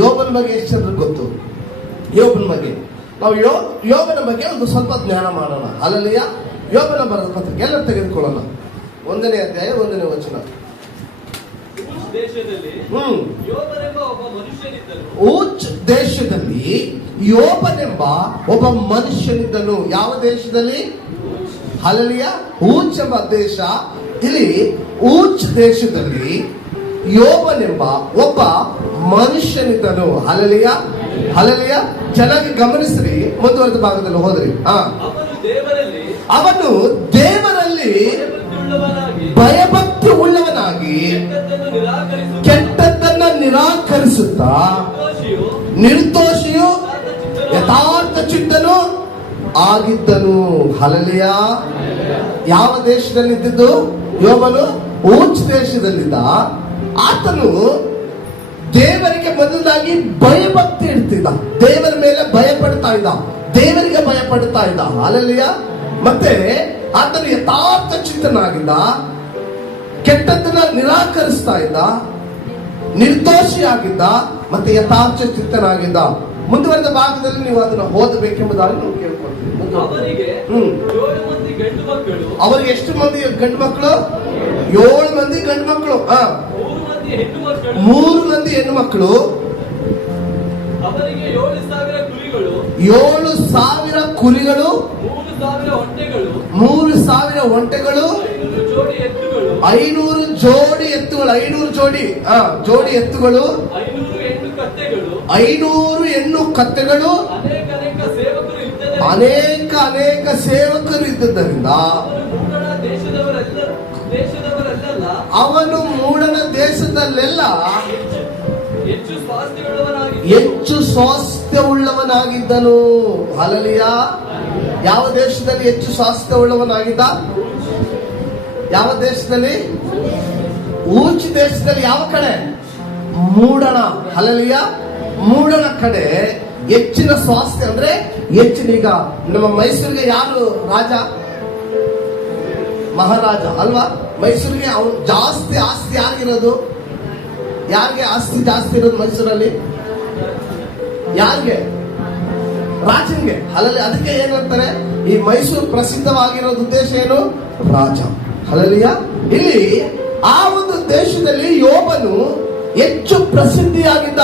ಯೋಬನ ಬಗ್ಗೆ ಎಷ್ಟು ಜನರಿಗೆ ಗೊತ್ತು? ಯೋಬನ ಬಗ್ಗೆ ನಾವು ಯೋಬನ ಬಗ್ಗೆ ಒಂದು ಸ್ವಲ್ಪ ಜ್ಞಾನ ಮಾಡೋಣ. ಹಲ್ಲೆಲೂಯಾ. ಯೋಬನ ಬರೆದ ಪತ್ರಿಕೆ ಎಲ್ಲ ತೆಗೆದುಕೊಳ್ಳೋಣ. 1ನೇ ಅಧ್ಯಾಯ 1ನೇ ವಚನ. ಊಚ್ ದೇಶದಲ್ಲಿ ಯೋಬನೆಂಬ ಒಬ್ಬ ಮನುಷ್ಯನಿದ್ದನು. ಯಾವ ದೇಶದಲ್ಲಿ? ಹಲ್ಲೆಲೂಯಾ. ಊಚ್ ಎಂಬ ದೇಶ. ಇಲ್ಲಿ ಊಚ್ ದೇಶದಲ್ಲಿ ಯೋಬನೆಂಬ ಒಬ್ಬ ಮನುಷ್ಯನಿದ್ದನು. ಹಲ್ಲೆಲೂಯಾ. ಹಲ್ಲೆಲೂಯಾ. ಚೆನ್ನಾಗಿ ಗಮನಿಸ್ರಿ, ಮುಂದುವರೆದ ಭಾಗದಲ್ಲಿ ಹೋದ್ರಿ. ಅವನು ದೇವರಲ್ಲಿ ಭಯಭಕ್ತಿ ಉಳ್ಳವನಾಗಿ ಕೆಟ್ಟದ್ದನ್ನ ನಿರಾಕರಿಸುತ್ತಾ ನಿರ್ದೋಷಿಯು ಯಥಾರ್ಥ ಚಿತ್ತನು ಆಗಿದ್ದನು. ಹಲ್ಲೆಲೂಯಾ. ಯಾವ ದೇಶದಲ್ಲಿದ್ದು ಯೋಬನು? ಊಚ್ ದೇಶದಲ್ಲಿದ್ದ. ಆತನು ದೇವರಿಗೆ ಮೊದಲಾಗಿ ಭಯಭಕ್ತಿ ಇಡ್ತಿದ್ದ, ದೇವರ ಮೇಲೆ ಭಯ ಪಡ್ತಾ ಇದ್ದ, ದೇವರಿಗೆ ಭಯ ಪಡ್ತಾ ಇದ್ದ. ಹಲ್ಲೆಲೂಯಾ. ಮತ್ತೆ ಆತನು ಯಥಾರ್ಥ ಚಿತ್ತನಾಗಿದ್ದ, ಕೆಟ್ಟದ್ದನ್ನ ನಿರಾಕರಿಸ್ತಾ ಇದ್ದ, ನಿರ್ದೋಷಿಯಾಗಿದ್ದ, ಮತ್ತೆ ಯಥಾರ್ಥ ಚಿತ್ತನಾಗಿದ್ದ. ಮುಂದುವರೆದ ಭಾಗದಲ್ಲಿ ನೀವು ಅದನ್ನು ಓದಬೇಕೆಂಬುದಾಗಿ ನಾವು ಕೇಳ್ಕೊಳ್ತೀವಿ. ಅವರಿಗೆ ಎಷ್ಟು ಮಂದಿ ಗಂಡು ಮಕ್ಕಳು? 7 ಮಂದಿ ಗಂಡು ಮಕ್ಕಳು, 3 ಮಂದಿ ಹೆಣ್ಣು ಮಕ್ಕಳು. 7,000 ಕುರಿಗಳು, 3,000 ಒಂಟೆಗಳು, 500 ಜೋಡಿ ಎತ್ತುಗಳು, 500 ಜೋಡಿ ಎತ್ತುಗಳು, 500 ಹೆಣ್ಣು ಕತ್ತೆಗಳು, ಅನೇಕ ಸೇವಕರು ಇದ್ದದ್ದರಿಂದ ಅವನು ಮೂಡನ ದೇಶದಲ್ಲೆಲ್ಲ ಹೆಚ್ಚು ಸ್ವಾಸ್ಥ್ಯವುಳ್ಳವನಾಗಿದ್ದನು. ಹಲ್ಲೆಲೂಯಾ. ಯಾವ ದೇಶದಲ್ಲಿ ಹೆಚ್ಚು ಸ್ವಾಸ್ಥ್ಯವುಳ್ಳವನಾಗಿದ್ದ? ಯಾವ ದೇಶದಲ್ಲಿ? ಊಚ್ ದೇಶದಲ್ಲಿ. ಯಾವ ಕಡೆ? ಮೂಡಣ. ಹಲ್ಲೆಲೂಯಾ. ಮೂಡಣ ಕಡೆ ಹೆಚ್ಚಿನ ಸ್ವಾಸ್ಥ್ಯ ಅಂದ್ರೆ ಹೆಚ್ಚಿನ. ಈಗ ನಮ್ಮ ಮೈಸೂರಿಗೆ ಯಾರು ರಾಜ? ಮಹಾರಾಜ ಅಲ್ವಾ? ಮೈಸೂರಿಗೆ ಅವನು ಜಾಸ್ತಿ ಆಸ್ತಿ ಯಾರಿಗಿರೋದು? ಯಾರಿಗೆ ಆಸ್ತಿ ಜಾಸ್ತಿ ಇರೋದು ಮೈಸೂರಲ್ಲಿ? ಯಾರಿಗೆ? ರಾಜನ್ಗೆ. ಹಲ್ಲೆಲೂಯಾ. ಅದಕ್ಕೆ ಏನಂತಾರೆ, ಈ ಮೈಸೂರು ಪ್ರಸಿದ್ಧವಾಗಿರೋದು ಉದ್ದೇಶ ಏನು? ರಾಜ. ಹಲ್ಲೆಲೂಯಾ. ಇಲ್ಲಿ ಆ ಒಂದು ದೇಶದಲ್ಲಿ ಯೋಬನು ಹೆಚ್ಚು ಪ್ರಸಿದ್ಧಿಯಾಗಿದ್ದ.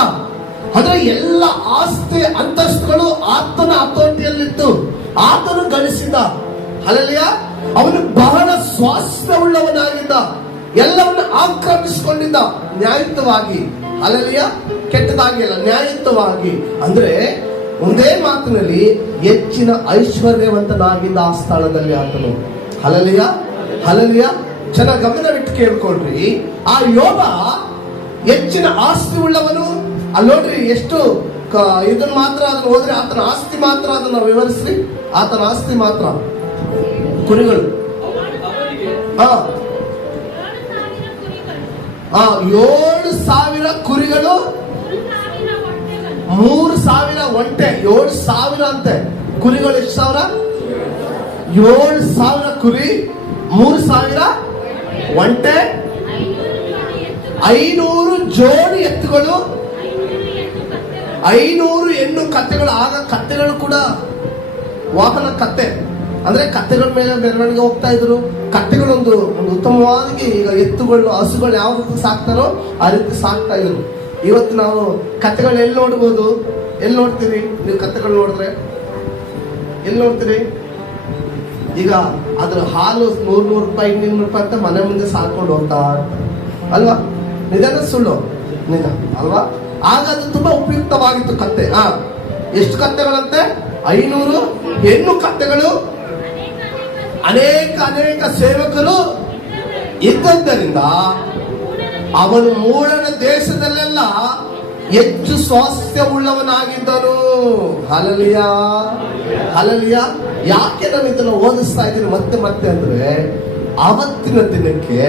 ಅಂದ್ರೆ ಎಲ್ಲ ಆಸ್ತಿ ಅಂತಸ್ತುಗಳು ಆತನ ಹತೋಟಿಯಲ್ಲಿತ್ತು, ಆತನು ಗಳಿಸಿದ. ಹಲ್ಲೆಲೂಯಾ. ಅವನು ಬಹಳ ಸ್ವಾಸ್ಥ್ಯವುಳ್ಳವನಾಗಿದ್ದ, ಎಲ್ಲವನ್ನು ಆಕ್ರಮಿಸಿಕೊಂಡಿದ್ದ ನ್ಯಾಯಯುತವಾಗಿ. ಹಲ್ಲೆಲೂಯಾ. ಕೆಟ್ಟದಾಗಿ ಅಲ್ಲ, ನ್ಯಾಯಯುತವಾಗಿ. ಅಂದ್ರೆ ಒಂದೇ ಮಾತಿನಲ್ಲಿ ಹೆಚ್ಚಿನ ಐಶ್ವರ್ಯವಂತನಾಗಿದ್ದ ಆ ಸ್ಥಳದಲ್ಲಿ ಆತನು. ಹಲ್ಲೆಲೂಯಾ. ಹಲ್ಲೆಲೂಯಾ. ಚೆನ್ನಾಗಿ ಗಮನವಿಟ್ಟು ಕೇಳ್ಕೊಳ್ರಿ. ಆ ಯೋಬ ಹೆಚ್ಚಿನ ಆಸ್ತಿ ಉಳ್ಳವನು. ಅಲ್ಲಿ ನೋಡ್ರಿ, ಎಷ್ಟು ಇದನ್ನ ಮಾತ್ರ ಅದನ್ನ ಹೋದ್ರೆ ಆತನ ಆಸ್ತಿ ಮಾತ್ರ ಅದನ್ನ ವಿವರಿಸ್ರಿ. ಆತನ ಆಸ್ತಿ ಮಾತ್ರ ಕುರಿಗಳು 7,000 ಕುರಿಗಳು, 3,000 ಒಂಟೆ. 7,000 ಅಂತೆ ಕುರಿಗಳು. ಎಷ್ಟು ಸಾವಿರ? 7,000 ಕುರಿ, 3,000 ಒಂಟೆ, 500 ಜೋಡಿ ಎತ್ತುಗಳು, 500 ಹೆಣ್ಣು ಕತ್ತೆಗಳು. ಆಗ ಕತ್ತೆಗಳು ಕೂಡ ವಾಹನ ಕತ್ತೆ ಅಂದ್ರೆ ಕತ್ತೆಗಳ ಮೇಲೆ ಮೆರವಣಿಗೆ ಹೋಗ್ತಾ ಇದ್ರು. ಕತ್ತೆಗಳು ಒಂದು ಉತ್ತಮವಾಗಿ, ಈಗ ಎತ್ತುಗಳು ಹಸುಗಳು ಯಾವ ರೀತಿ ಸಾಕ್ತಾರೋ ಆ ರೀತಿ ಸಾಕ್ತಾ ಇದ್ರು. ಇವತ್ತು ನಾವು ಕತ್ತೆಗಳು ಎಲ್ಲಿ ನೋಡ್ಬೋದು? ಎಲ್ಲಿ ನೋಡ್ತೀವಿ ನೀವು? ಕತ್ತೆಗಳು ನೋಡಿದ್ರೆ ಎಲ್ಲಿ ನೋಡ್ತೀರಿ? ಈಗ ಅದ್ರ ಹಾಲು 100 ರೂಪಾಯಿ 200 ರೂಪಾಯಿ ಅಂತ ಮನೆ ಮುಂದೆ ಸಾಕೊಂಡು ಹೋಗ್ತಾ ಇರ್ತಾರೆ ಅಲ್ವಾ? ನಿಜಾನ ಸುಳ್ಳು? ನಿಜ ಅಲ್ವಾ? ಆಗ ಅದು ತುಂಬಾ ಉಪಯುಕ್ತವಾಗಿತ್ತು ಕತ್ತೆ. ಎಷ್ಟು ಕತ್ತೆಗಳಂತೆ? 500 ಹೆಣ್ಣು ಕತ್ತೆಗಳು, ಅನೇಕ ಸೇವಕರು ಇದ್ದದ್ದರಿಂದ ಅವನು ಮೂಡನ ದೇಶದಲ್ಲೆಲ್ಲ ಹೆಚ್ಚು ಸ್ವಾಸ್ಥ್ಯವುಳ್ಳವನಾಗಿದ್ದನು. ಹಲ್ಲೆಲೂಯಾ. ಹಲ್ಲೆಲೂಯಾ. ಯಾಕೆ ನಾನು ಇದನ್ನು ಓದಿಸ್ತಾ ಇದ್ದೀನಿ ಮತ್ತೆ ಅಂದ್ರೆ, ಆವತ್ತಿನ ದಿನಕ್ಕೆ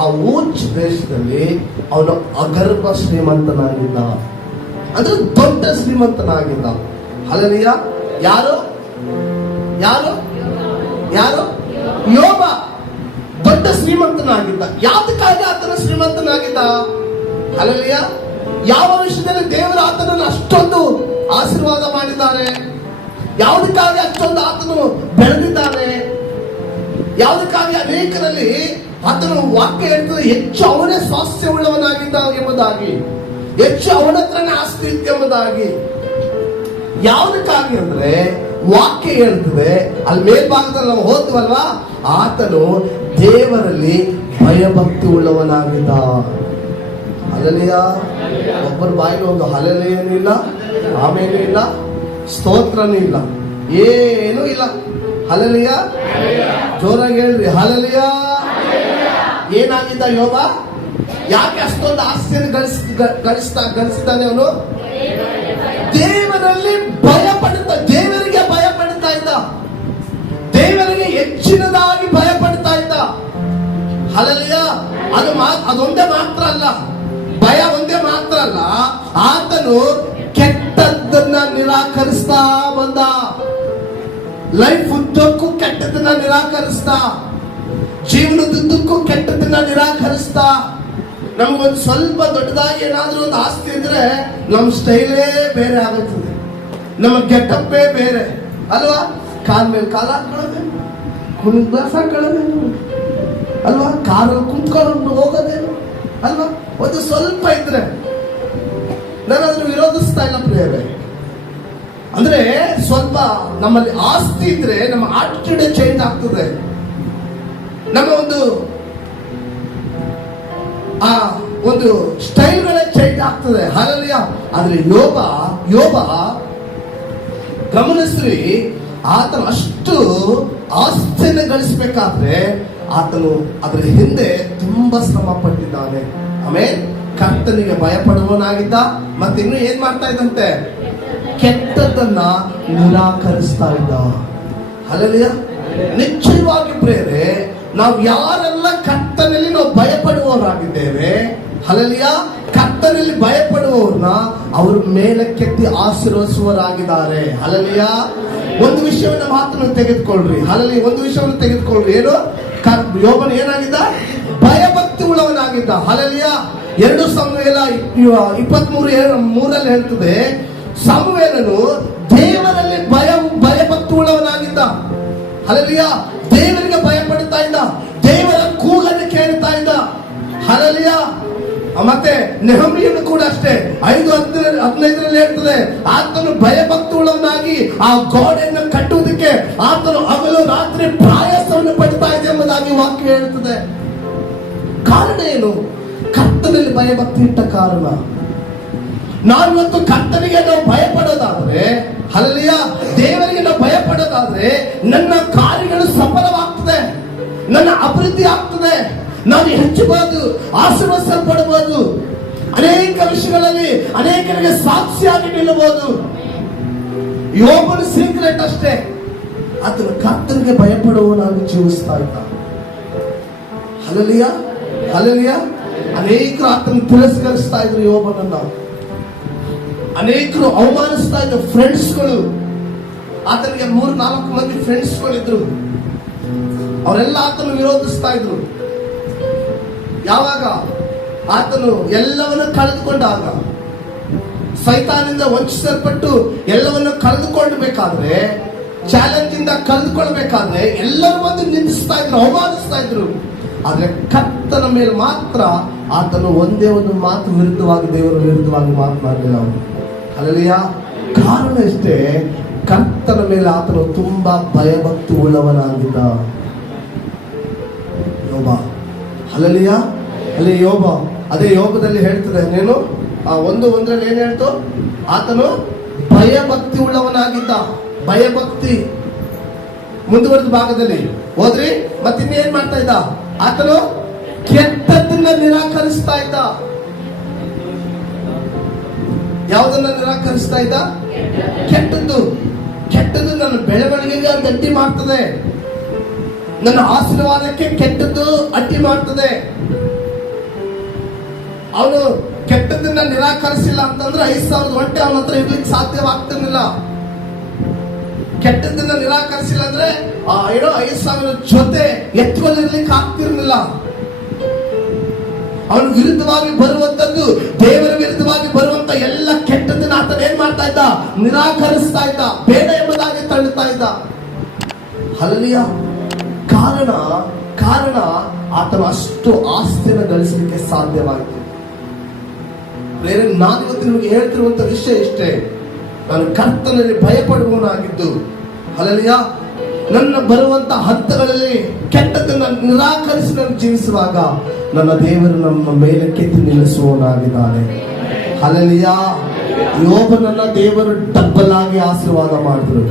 ಆ ಊಚ್ ದೇಶದಲ್ಲಿ ಅವನು ಅಗರ್ಭ ಶ್ರೀಮಂತನಾಗಿದ್ದ, ಅಂದ್ರೆ ದೊಡ್ಡ ಶ್ರೀಮಂತನಾಗಿದ್ದ. ಹಲ್ಲೆಲೂಯಾ. ಯಾರು? ಯೋಬ ದೊಡ್ಡ ಶ್ರೀಮಂತನಾಗಿದ್ದ. ಯಾತಕ್ಕಾಗಿ ಆತನ ಶ್ರೀಮಂತನಾಗಿದ್ದ? ಹಲ್ಲೆಲೂಯಾ. ಯಾವ ವಿಷಯದಲ್ಲಿ ದೇವರು ಆತನನ್ನು ಅಷ್ಟೊಂದು ಆಶೀರ್ವಾದ ಮಾಡಿದ್ದಾರೆ, ಯಾವುದಕ್ಕಾಗಿ ಅಷ್ಟೊಂದು ಆತನು ಬೆಳೆದಿದ್ದಾನೆ, ಯಾವುದಕ್ಕಾಗಿ ಅನೇಕರಲ್ಲಿ ಆತನು ವಾಕ್ಯ ಹೇಳ್ತದೆ ಹೆಚ್ಚು ಅವನೇ ಸ್ವಾಸ್ಥ್ಯ ಉಳ್ಳವನಾಗಿದ್ದ ಎಂಬುದಾಗಿ, ಹೆಚ್ಚು ಅವನ ಹತ್ರನೇ ಆಸ್ತಿ ಇತ್ತು ಎಂಬುದಾಗಿ. ಯಾವುದಕ್ಕಾಗಿ ಅಂದ್ರೆ ವಾಕ್ಯ ಹೇಳ್ತದೆ ಅಲ್ಲಿ ಮೇಲ್ಭಾಗದಲ್ಲಿ ನಾವು ಓದ್ತೀವಲ್ವಾ, ಆತನು ದೇವರಲ್ಲಿ ಭಯಭಕ್ತಿ ಉಳ್ಳವನಾಗಿದ್ದ. ಹಲ್ಲೆಲೂಯಾ. ಒಬ್ಬರ ಬಾಯಿಗೆ ಒಂದು ಹಲ್ಲೆಲೂಯನೂ ಇಲ್ಲ, ಆಮೇನೂ ಇಲ್ಲ, ಸ್ತೋತ್ರನೂ ಇಲ್ಲ, ಏನೂ ಇಲ್ಲ. ಹಲ್ಲೆಲೂಯಾ. ಜೋರಾಗಿ ಹೇಳ್ರಿ ಹಲ್ಲೆಲೂಯಾ. ಏನಾಗಿದ್ದ ಯೋಬ? ಯಾಕೆ ಅಷ್ಟೊಂದು ಆಸ್ತಿಯನ್ನು ಗಳಿಸಿದ್ದಾನೆ ಅವನು? ದೇವರಲ್ಲಿ ಭಯ ಪಡುತ್ತಾ, ದೇವರಿಗೆ ಭಯ ಪಡ್ತಾ ಇದ್ದ, ದೇವರಿಗೆ ಹೆಚ್ಚಿನದಾಗಿ ಭಯ ಪಡ್ತಾ ಇದ್ದ. ಹಲ್ಲೆಲೂಯಾ. ಅದೊಂದೇ ಮಾತ್ರ ಅಲ್ಲ, ಭಯ ಒಂದೇ ಮಾತ್ರ ಅಲ್ಲ, ಆತನು ಕೆಟ್ಟದ್ದನ್ನ ನಿರಾಕರಿಸ್ತಾ ಬಂದ. ಲೈಫ್ ಉದ್ದಕ್ಕೂ ಕೆಟ್ಟದನ್ನ ನಿರಾಕರಿಸ್ತಾ, ಜೀವನದುದ್ದಕ್ಕೂ ಕೆಟ್ಟದನ್ನ ನಿರಾಕರಿಸ್ತಾ. ನಮಗೊಂದು ಸ್ವಲ್ಪ ದೊಡ್ಡದಾಗಿ ಏನಾದ್ರೂ ಒಂದು ಆಸ್ತಿ ಇದ್ರೆ ನಮ್ಮ ಸ್ಟೈಲೇ ಬೇರೆ ಆಗುತ್ತದೆ, ನಮ್ಮ ಗೆಟಪ್ಪೇ ಬೇರೆ ಅಲ್ವಾ? ಕಾಲ್ ಮೇಲೆ ಕಾಲ ಹಾಕೊಳ್ಳೋದೇನು, ಗ್ಲಾಸ್ ಹಾಕೊಳ್ಳೋದೇನು ಅಲ್ವಾ? ಕಾರಲ್ಲಿ ಕುಂತ್ಕೊಂಡು ಹೋಗೋದೇನು ಅಲ್ವಾ? ಒಂದು ಸ್ವಲ್ಪ ಇದ್ರೆ ನಾನು ಅದನ್ನು ವಿರೋಧಿಸ್ತಾ ಇಲ್ಲ ಪ್ರಿಯರೇ. ಅಂದ್ರೆ ಸ್ವಲ್ಪ ನಮ್ಮಲ್ಲಿ ಆಸ್ತಿ ಇದ್ರೆ ನಮ್ಮ ಆಟಿಟ್ಯೂಡ್ ಚೇಂಜ್ ಆಗ್ತದೆ, ನಮ್ಮ ಒಂದು ಸ್ಟೈಲ್ಗಳೇ ಚೇಂಜ್ ಆಗ್ತದೆ. ಹಲ್ಲೆಲೂಯಾ. ಆದ್ರೆ ಯೋಬ ಗಮನಿಸ್ರಿ, ಆತನು ಅಷ್ಟು ಆಸ್ತಿಯನ್ನು ಗಳಿಸಬೇಕಾದ್ರೆ ಆತನು ಅದರ ಹಿಂದೆ ತುಂಬಾ ಶ್ರಮ ಪಟ್ಟಿದ್ದಾನೆ. ಆಮೇಲೆ ಕರ್ತನಿಗೆ ಭಯಪಡುವವನಾಗಿದ್ದ, ಮತ್ತೆ ಇನ್ನು ಏನ್ ಮಾಡ್ತಾ ಇದ್ದಂತೆ? ಕೆಟ್ಟದನ್ನ ನಿರಾಕರಿಸ್ತಾ ಇದ್ದ. ಹಲ್ಲೆಲೂಯಾ. ನಿಶ್ಚಯವಾಗಿ ಪ್ರೇರೆ, ನಾವು ಯಾರೆಲ್ಲ ಕರ್ತನಲ್ಲಿ ನಾವು ಭಯಪಡುವವರಾಗಿದ್ದೇವೆ, ಹಲ್ಲೆಲೂಯಾ, ಕರ್ತನಲ್ಲಿ ಭಯಪಡುವವ್ರನ್ನ ಅವ್ರ ಮೇಲಕ್ಕೆತ್ತಿ ಆಶೀರ್ವದಿಸುವವರಾಗಿದ್ದಾರೆ. ಹಲ್ಲೆಲೂಯಾ. ಒಂದು ವಿಷಯವನ್ನು ಮಾತ್ರ ತೆಗೆದುಕೊಳ್ಳ್ರಿ. ಹಲ್ಲೆಲೂಯಾ. ಒಂದು ವಿಷಯವನ್ನು ತೆಗೆದುಕೊಳ್ಳ್ರಿ. ಏನು? ಯೋಬನು ಏನಾಗಿದ್ದ? ಭಯಭಕ್ತಿ ಉಳ್ಳವನಾಗಿದ್ದ. ಹಲ್ಲೆಲೂಯಾ. 2 ಸಮುವೇಲ 23:3 ಹೇಳ್ತದೆ, ಸಮುವೇಲನು ದೇವರಲ್ಲಿ ಭಯಭಕ್ತಿ ಉಳ್ಳವನಾಗಿದ್ದ. ಹಲ್ಲೆಲೂಯಾ. ದೇವರಿಗೆ ಭಯಪಡ್ತಾ ಇದ್ದ, ದೇವರ ಕೂಗನ್ನು ಕೇಳ್ತಾ ಇದ್ದ. ಹಲ್ಲೆಲೂಯಾ. ಮತ್ತೆ ನೆಹಮ್ಯನು ಕೂಡ ಅಷ್ಟೇ 5:15 ಹೇಳ್ತದೆ, ಆತನು ಭಯಭಕ್ತಿ ಉಳ್ಳವನಾಗಿ ಆ ಗೋಡೆಯನ್ನು ಕಟ್ಟುವುದಕ್ಕೆ ಆತನು ಹಗಲು ರಾತ್ರಿ ಪ್ರಯಾಸವನ್ನು ಪಡ್ತಾ ಇದೆ ಎಂಬುದಾಗಿ ವಾಕ್ಯ ಹೇಳ್ತದೆ. ಕಾರಣ ಏನು? ಕರ್ತನಲ್ಲಿ ಭಯಭಕ್ತಿ ಇಟ್ಟ ಕಾರಣ. ನಾವಿವತ್ತು ಕರ್ತನಿಗೆ ನಾವು ಭಯಪಡೋದಾದ್ರೆ, ಹಲ್ಲೆಲೂಯಾ, ದೇವರಿಗೆ ನಾವು ಭಯಪಡೋದಾದ್ರೆ ನನ್ನ ಕಾರ್ಯಗಳು ಸಫಲವಾಗ್ತದೆ, ನನ್ನ ಅಭಿವೃದ್ಧಿ ಆಗ್ತದೆ, ನಾನು ಹೆಚ್ಚಬಹುದು, ಆಶೀರ್ವದಿಸಲ್ಪಡಬಹುದು, ಅನೇಕ ವಿಷಯಗಳಲ್ಲಿ ಅನೇಕರಿಗೆ ಸಾಕ್ಷಿಯಾಗಿ ನಿಲ್ಲಬಹುದು. ಯೋಬನ ಸೀಕ್ರೆಟ್ ಅಷ್ಟೇ, ಆತನು ಕರ್ತನಿಗೆ ಭಯಪಡುವವನಾಗಿ ಜೀವಿಸ್ತಾ ಇದ್ದ. ಹಲ್ಲೆಲೂಯಾ. ಹಲ್ಲೆಲೂಯಾ. ಅನೇಕರು ಆತನ ತಿರಸ್ಕರಿಸ್ತಾ ಇದ್ರು ಯೋಬನನ್ನ, ಅನೇಕರು ಅವಮಾನಿಸ್ತಾ ಇದ್ರು. ಫ್ರೆಂಡ್ಸ್ಗಳು, ಆತನಿಗೆ 3-4 ಮಂದಿ ಫ್ರೆಂಡ್ಸ್ಗಳಿದ್ರು, ಅವರೆಲ್ಲ ಆತನು ವಿರೋಧಿಸ್ತಾ ಇದ್ರು. ಯಾವಾಗ ಆತನು ಎಲ್ಲವನ್ನು ಕಳೆದುಕೊಂಡಾಗ, ಸೈತಾನಿಂದ ವಂಚಿಸಲ್ಪಟ್ಟು ಎಲ್ಲವನ್ನು ಕಳೆದುಕೊಳ್ಳಬೇಕಾದ್ರೆ, ಚಾಲೆಂಜ್ ಇಂದ ಕಳೆದುಕೊಳ್ಬೇಕಾದ್ರೆ ಎಲ್ಲರೂ ಬಂದು ನಿಂದಿಸ್ತಾ ಇದ್ರು, ಅವಮಾನಿಸ್ತಾ ಇದ್ರು. ಆದ್ರೆ ಕರ್ತನ ಮೇಲೆ ಮಾತ್ರ ಆತನು ಒಂದೇ ಒಂದು ಮಾತು ವಿರುದ್ಧವಾಗಿ, ದೇವರ ವಿರುದ್ಧವಾಗಿ ಮಾತನಾಡಲಿಲ್ಲ ಅವನು. ಹಲ್ಲೆಲೂಯಾ. ಕಾರಣ ಎಷ್ಟೇ, ಕರ್ತನ ಮೇಲೆ ಆತನು ತುಂಬಾ ಭಯಭಕ್ತಿ ಉಳ್ಳವನಾಗಿದ್ದ ಯೋಬ. ಹಲ್ಲೆಲೂಯಾ. ಅಲ್ಲಿ ಯೋಬ, ಅದೇ ಯೋಬದಲ್ಲಿ ಹೇಳ್ತದೆ, ನೀನು 1:1 ಏನ್ ಹೇಳ್ತು? ಆತನು ಭಯಭಕ್ತಿ ಉಳ್ಳವನಾಗಿದ್ದ. ಭಯಭಕ್ತಿ ಮುಂದುವರೆದ ಭಾಗದಲ್ಲಿ ಹೋದ್ರಿ. ಮತ್ತಿನ್ನೇನ್ ಮಾಡ್ತಾ ಇದ್ದ? ಆತನು ಕೆಟ್ಟದನ್ನ ನಿರಾಕರಿಸ್ತಾ ಇದ್ದ. ಯಾವುದನ್ನ ನಿರಾಕರಿಸ್ತಾ ಇದ್ದ? ಕೆಟ್ಟದ್ದು. ಕೆಟ್ಟದ್ದು ನನ್ನ ಬೆಳವಣಿಗೆಗೆ ಅದು ಅಡ್ಡಿ ಮಾಡ್ತದೆ, ನನ್ನ ಆಶೀರ್ವಾದಕ್ಕೆ ಕೆಟ್ಟದ್ದು ಅಡ್ಡಿ ಮಾಡ್ತದೆ. ಅವನು ಕೆಟ್ಟದನ್ನ ನಿರಾಕರಿಸಿಲ್ಲ ಅಂತಂದ್ರೆ 5,000 ಒಂಟೆ ಅವನ ಹತ್ರ ಇರ್ಲಿಕ್ಕೆ ಸಾಧ್ಯವಾಗ್ತಿರ್ಲಿಲ್ಲ. ಕೆಟ್ಟದನ್ನ ನಿರಾಕರಿಸಿಲ್ಲ ಅಂದ್ರೆ 5,000 ಜೊತೆ ಎತ್ತುಗಳಿರ್ಲಿಕ್ಕೆ ಆಗ್ತಿರ್ಲಿಲ್ಲ. ಅವನ ವಿರುದ್ಧವಾಗಿ ಬರುವಂತದ್ದು, ದೇವರ ವಿರುದ್ಧವಾಗಿ ಬರುವಂತ ಎಲ್ಲ ಕೆಟ್ಟದನ್ನ ಆತನ ಏನ್ ಮಾಡ್ತಾ ಇದ್ದ? ನಿರಾಕರಿಸ್ತಾ ಇದ್ದ, ಬೇಡ ಎಂಬುದಾಗಿ ತಳ್ಳುತ್ತಾ ಇದ್ದ. ಹಲ್ಲೆಲೂಯ. ಕಾರಣ ಆತನು ಅಷ್ಟು ಆಸ್ತಿಯನ್ನು ಗಳಿಸಲಿಕ್ಕೆ ಸಾಧ್ಯವಾಯಿತು. ನಾನಿವತ್ತು ನಿಮಗೆ ಹೇಳ್ತಿರುವಂತ ವಿಷಯ ಇಷ್ಟೇ, ನಾನು ಕರ್ತನಲ್ಲಿ ಭಯಪಡುವವನಾಗಿದ್ದು, ಹಲ್ಲೆಲೂಯ, ನನ್ನ ಬರುವಂತ ಹಂತಗಳಲ್ಲಿ ಕೆಟ್ಟದನ್ನು ನಿರಾಕರಿಸಿ ನಾನು ಜೀವಿಸುವಾಗ ನನ್ನ ದೇವರು ನಮ್ಮ ಮೇಲೆ ಕೆತ್ತಿ ನಿಲ್ಲಿಸುವವನಾಗಿದ್ದಾನೆ. ಹಲ್ಲೆಲೂಯ. ಯೋಬನನ್ನ ದೇವರು ಡಬ್ಬಲ್ ಆಗಿ ಆಶೀರ್ವಾದ ಮಾಡಿದ್ರು.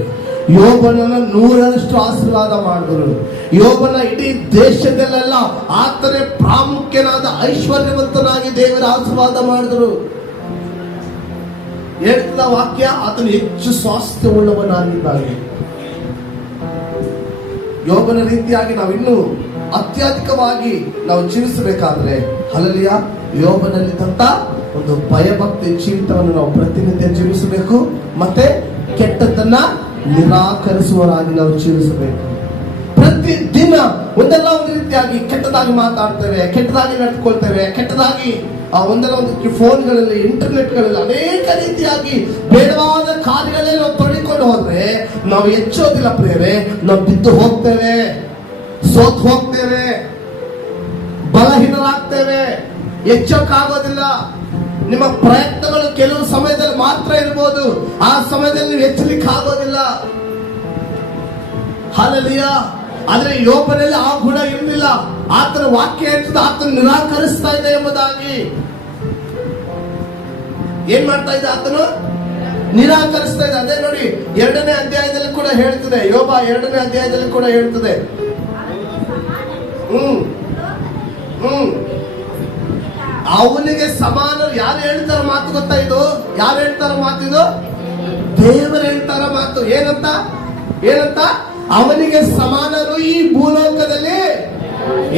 ಯೋಬನನ್ನ 100ರಷ್ಟು ಆಶೀರ್ವಾದ ಮಾಡಿದ್ರು. ಯೋಬನ ಇಡೀ ದೇಶದಲ್ಲೆಲ್ಲ ಆತನೇ ಪ್ರಾಮುಖ್ಯನಾದ ಐಶ್ವರ್ಯವಂತನಾಗಿ ದೇವರ ಆಶೀರ್ವಾದ ಮಾಡಿದ್ರು. ಹೇಳ್ತದ ವಾಕ್ಯ, ಆತನು ಹೆಚ್ಚು ಸ್ವಾಸ್ಥ್ಯವುಳ್ಳವನಾಗಿದ್ದಾನೆ. ಯೋಬನ ರೀತಿಯಾಗಿ ನಾವು ಇನ್ನೂ ಅತ್ಯಧಿಕವಾಗಿ ನಾವು ಜೀವಿಸಬೇಕಾದ್ರೆ, ಹಲ್ಲೆಲೂಯ, ಯೋಬನಲ್ಲಿದ್ದಂತ ಒಂದು ಭಯಭಕ್ತಿ ಜೀವಿತವನ್ನು ನಾವು ಪ್ರತಿನಿತ್ಯ ಜೀವಿಸಬೇಕು. ಮತ್ತೆ ಕೆಟ್ಟದ್ದನ್ನ ನಿರಾಕರಿಸುವವರಾಗಿ ನಾವು ಜೀವಿಸಬೇಕು. ಪ್ರತಿ ದಿನ ಒಂದಲ್ಲ ಒಂದು ರೀತಿಯಾಗಿ ಕೆಟ್ಟದಾಗಿ ಮಾತಾಡ್ತೇವೆ, ಕೆಟ್ಟದಾಗಿ ನಡ್ಕೊಳ್ತೇವೆ, ಕೆಟ್ಟದಾಗಿ ಒಂದಲ್ಲ ಒಂದು ಫೋನ್ಗಳಲ್ಲಿ, ಇಂಟರ್ನೆಟ್ಗಳಲ್ಲಿ ಅನೇಕ ರೀತಿಯಾಗಿ ಬೇಡವಾದ ಕಾರ್ಯಗಳಲ್ಲಿ ನಾವು ತೊಡಿಕೊಂಡು ಹೋದ್ರೆ ನಾವು ಹೆಚ್ಚೋದಿಲ್ಲ ಪ್ರಿಯರೇ, ನಾವು ಬಿದ್ದು ಹೋಗ್ತೇವೆ, ಸೋತ್ ಹೋಗ್ತೇವೆ, ಬಲಹೀನರಾಗ್ತೇವೆ, ಹೆಚ್ಚೋಕ್ಕಾಗೋದಿಲ್ಲ. ನಿಮ್ಮ ಪ್ರಯತ್ನಗಳು ಕೆಲವು ಸಮಯದಲ್ಲಿ ಮಾತ್ರ ಇರಬಹುದು, ಆ ಸಮಯದಲ್ಲಿ ನೀವು ಹೆಚ್ಚಲಿಕ್ಕೆ ಆಗೋದಿಲ್ಲ. ಹಲ್ಲೆಲೂಯ. ಆದ್ರೆ ಯೋಬನಲ್ಲಿ ಆ ಗುಣ ಇರಲಿಲ್ಲ. ಆತನ ವಾಕ್ಯ ಹೇಳ್ತದೆ, ಆತನ ನಿರಾಕರಿಸ್ತಾ ಇದೆ ಎಂಬುದಾಗಿ. ಏನ್ ಮಾಡ್ತಾ ಇದೆ? ಆತನು ನಿರಾಕರಿಸ್ತಾ ಇದೆ. ಅದೇ ನೋಡಿ, 2ನೇ ಅಧ್ಯಾಯದಲ್ಲಿ ಕೂಡ ಹೇಳ್ತದೆ, ಯೋಬ 2ನೇ ಅಧ್ಯಾಯದಲ್ಲಿ ಕೂಡ ಹೇಳ್ತದೆ. ಅವನಿಗೆ ಸಮಾನ ಯಾರು ಹೇಳ್ತಾರ ಮಾತು ಗೊತ್ತಾ? ಇದು ಯಾರು ಹೇಳ್ತಾರ ಮಾತು? ಇದು ದೇವರು ಹೇಳ್ತಾರ ಮಾತು. ಏನಂತ? ಅವನಿಗೆ ಸಮಾನರು ಈ ಭೂಲೋಕದಲ್ಲಿ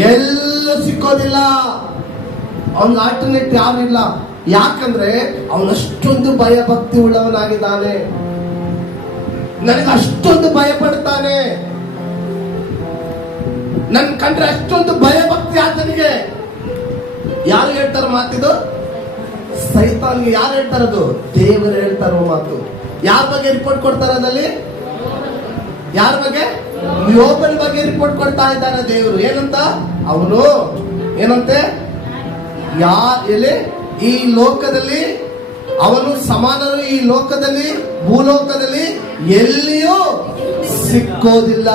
ಎಲ್ಲೂ ಸಿಕ್ಕೋದಿಲ್ಲ. ಅವನ ಆಲ್ಟರ್ನೇಟ್ ಯಾರಿಲ್ಲ. ಯಾಕಂದ್ರೆ ಅವನಷ್ಟೊಂದು ಭಯಭಕ್ತಿ ಉಳ್ಳವನಾಗಿದ್ದಾನೆ. ನನಗೆ ಅಷ್ಟೊಂದು ಭಯ ಪಡ್ತಾನೆ, ನನ್ ಕಂಡ್ರೆ ಅಷ್ಟೊಂದು ಭಯಭಕ್ತಿ ಆತನಿಗೆ. ಯಾರು ಹೇಳ್ತಾರ ಮಾತಿದು? ಸೈತಾನ್ಗೆ. ಯಾರು ಹೇಳ್ತಾರದು? ದೇವರು ಹೇಳ್ತಾರೋ ಮಾತು. ಯಾರ ಬಗ್ಗೆ ರಿಪೋರ್ಟ್ ಕೊಡ್ತಾರ ಅದಲ್ಲಿ? ಯಾರ ಬಗ್ಗೆ? ಯೋಬನ ಬಗ್ಗೆ ರಿಪೋರ್ಟ್ ಕೊಡ್ತಾ ಇದ್ದಾನೆ ದೇವರು. ಏನಂತ? ಅವನು ಏನಂತೆ? ಈ ಲೋಕದಲ್ಲಿ ಅವನು ಸಮಾನರು ಈ ಲೋಕದಲ್ಲಿ, ಭೂಲೋಕದಲ್ಲಿ ಎಲ್ಲಿಯೂ ಸಿಕ್ಕೋದಿಲ್ಲ,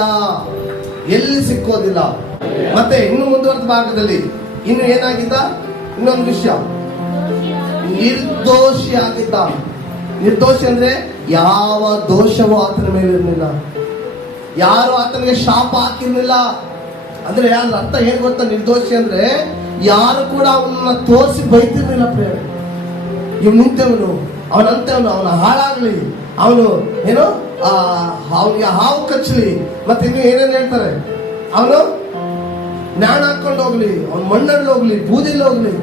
ಎಲ್ಲಿ ಸಿಕ್ಕೋದಿಲ್ಲ. ಮತ್ತೆ ಇನ್ನು ಮುಂದುವರೆದ ಭಾಗದಲ್ಲಿ ಇನ್ನು ಏನಾಗಿದ್ದ? ಇನ್ನೊಂದು ವಿಷಯ, ನಿರ್ದೋಷಿ ಆಗಿದ್ದ. ನಿರ್ದೋಷಿ ಅಂದ್ರೆ ಯಾವ ದೋಷವೂ ಆತನ ಮೇಲೆ ಇರಲಿಲ್ಲ, ಯಾರು ಆತನಿಗೆ ಶಾಪ ಹಾಕಿರ್ಲಿಲ್ಲ. ಅಂದ್ರೆ ಯಾರ ಅರ್ಥ ಏನ್ ಗೊತ್ತಾ? ನಿರ್ದೋಷಿ ಅಂದ್ರೆ ಯಾರು ಕೂಡ ಅವನನ್ನ ತೋರಿಸಿ ಬೈತಿರ್ಲಿಲ್ಲ. ಪ್ರೇಮ, ಇವ್ ನಿಂತವನು, ಅವನಂತವನು, ಅವನ ಹಾಳಾಗ್ಲಿ, ಅವನು ಏನೋ ಅವನಿಗೆ ಹಾವು ಕಚ್ಚಲಿ, ಮತ್ತೆ ಇನ್ನು ಏನೇನು ಹೇಳ್ತಾರೆ, ಅವನು ಜ್ಞಾನ ಹಾಕೊಂಡು ಹೋಗ್ಲಿ, ಅವ್ನ ಮಣ್ಣಲ್ಲಿ ಹೋಗ್ಲಿ, ಬೂದಿಲ್ಲಿ ಹೋಗ್ಲಿ.